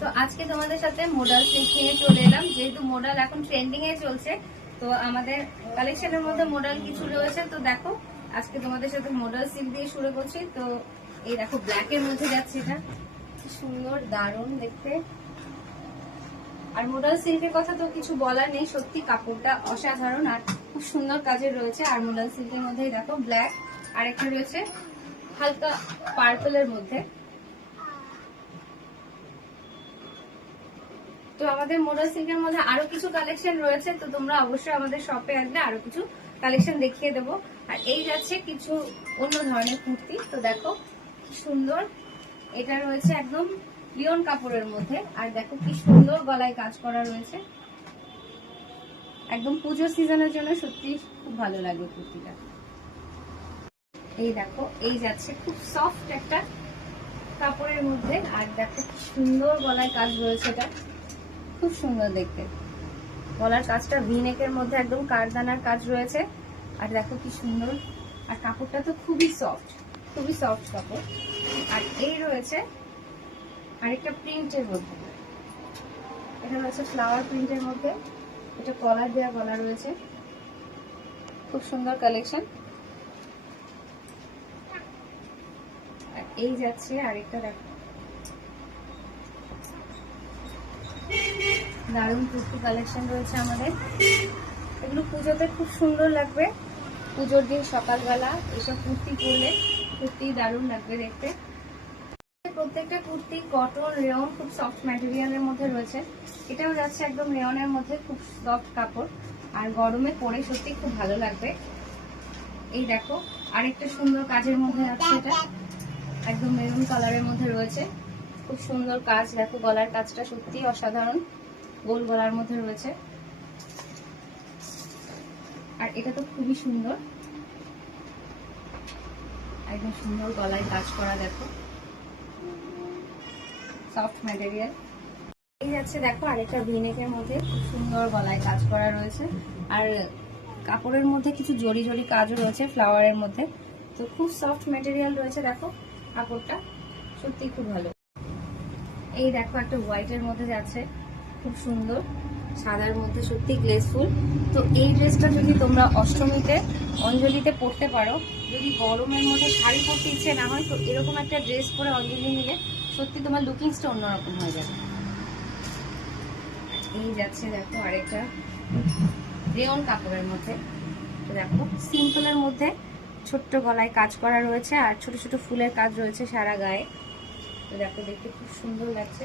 তো আজকে তোমাদের সাথে মোডাল সিল্ক নিয়ে চলে এলাম, যেহেতু মোডাল এখন ট্রেন্ডিং এ চলছে। তো আমাদের কালেকশনের মধ্যে মোডাল কিছু রয়েছে। তো দেখো আজকে তোমাদের সাথে মোডাল সিল্ক দিয়ে শুরু করছি। তো এই দেখো ব্ল্যাক এর মধ্যে যাচ্ছে, এটা কি সুন্দর দারুণ দেখতে। আর মোডাল সিল্কের কথা তো কিছু বলার নেই, সত্যি কাপড়টা অসাধারণ আর খুব সুন্দর কাজের রয়েছে। আর মোডাল সিল্কের মধ্যেই দেখো ব্ল্যাক, আর একটা রয়েছে হালকা পার্পলের মধ্যে। তো আমাদের মোডাল সিল্কের মধ্যে আরো কিছু কালেকশন রয়েছে, তো তোমরা অবশ্যই আমাদের শপে আসবে, আরো কিছু কালেকশন দেখিয়ে দেবো। আর এই যাচ্ছে কিছু অন্য ধরনের কুর্তি। তো দেখো কি সুন্দর, এটা রয়েছে একদম লিওন কাপড়ের মধ্যে। আর দেখো কি সুন্দর গলায় কাজ করা রয়েছে, একদম পুজো সিজনের জন্য সত্যি খুব ভালো লাগে কুর্তিটা। এই দেখো এই যাচ্ছে খুব সফট একটা কাপড়ের মধ্যে। আর দেখো কি সুন্দর গলায় কাজ রয়েছে, এটা খুব সুন্দর দেখতে। গলার কাজটা ভি নেকের মধ্যে একদম কারদানার কাজ রয়েছে। আর দেখো কি সুন্দর, আর কাপড়টা তো খুবই সফট কাপড়। আর এই রয়েছে আরেকটা প্রিন্টের মধ্যে, এটা রয়েছে ফ্লাওয়ার প্রিন্টের মধ্যে। এটা কলার দেওয়া গলা রয়েছে, খুব সুন্দর কালেকশন। আর এই যাচ্ছে আরেকটা, দেখো দারুণ কুর্তি কালেকশন রয়েছে আমাদের। এগুলো পুজোতে খুব সুন্দর লাগবে, পুজোর দিন সকালবেলা এসব কুর্তি পরলে সত্যি দারুণ লাগবে দেখতে। প্রত্যেকটা কুর্তি কটন রেয়ন খুব সফট ম্যাটেরিয়ালের মধ্যে রয়েছে। এটাও যাচ্ছে একদম রেয়নের মধ্যে, খুব সফট কাপড় আর গরমে পরে সত্যি খুব ভালো লাগবে। এই দেখো আরেকটা সুন্দর কাজের মধ্যে আছে, এটা একদম মেরুন কালারের মধ্যে রয়েছে, খুব সুন্দর কাজ। দেখো গলার কাজটা সত্যি অসাধারণ, গোল গলার মধ্যে রয়েছে। আর এটা তো খুবই সুন্দর, একদম সুন্দর গলায় কাজ করা, দেখো সফট ম্যাটেরিয়াল। এই যাচ্ছে দেখো আরেকটা ভিনেকের মধ্যে, খুব সুন্দর গলায় কাজ করা রয়েছে। আর কাপড়ের মধ্যে কিছু জড়ি জড়ি কাজও রয়েছে ফ্লাওয়ারের মধ্যে। তো খুব সফট ম্যাটেরিয়াল রয়েছে, দেখো কাপড়টা সত্যি খুব ভালো। এই দেখো একটা হোয়াইটের মধ্যে যাচ্ছে, খুব সুন্দর সাদার মধ্যে, সত্যি গ্লেসফুল। তো এই ড্রেসটা যদি তোমরা অষ্টমীতে অঞ্জলিতে পরতে পারো, যদি গরমের মধ্যে শাড়ি পরতে ইচ্ছে না হয়, তো এরকম একটা ড্রেস পরে অঞ্জলি নিলে সত্যি তোমার লুকিংসটা অন্যরকম হয়ে যাবে। এই যাচ্ছে দেখো আরেকটা রেয়ন কাপড়ের মধ্যে। তো দেখো সিম্পলের মধ্যে ছোট্ট গলায় কাজ করা রয়েছে, আর ছোট ছোট ফুলের কাজ রয়েছে সারা গায়ে। তো দেখো দেখতে খুব সুন্দর লাগছে।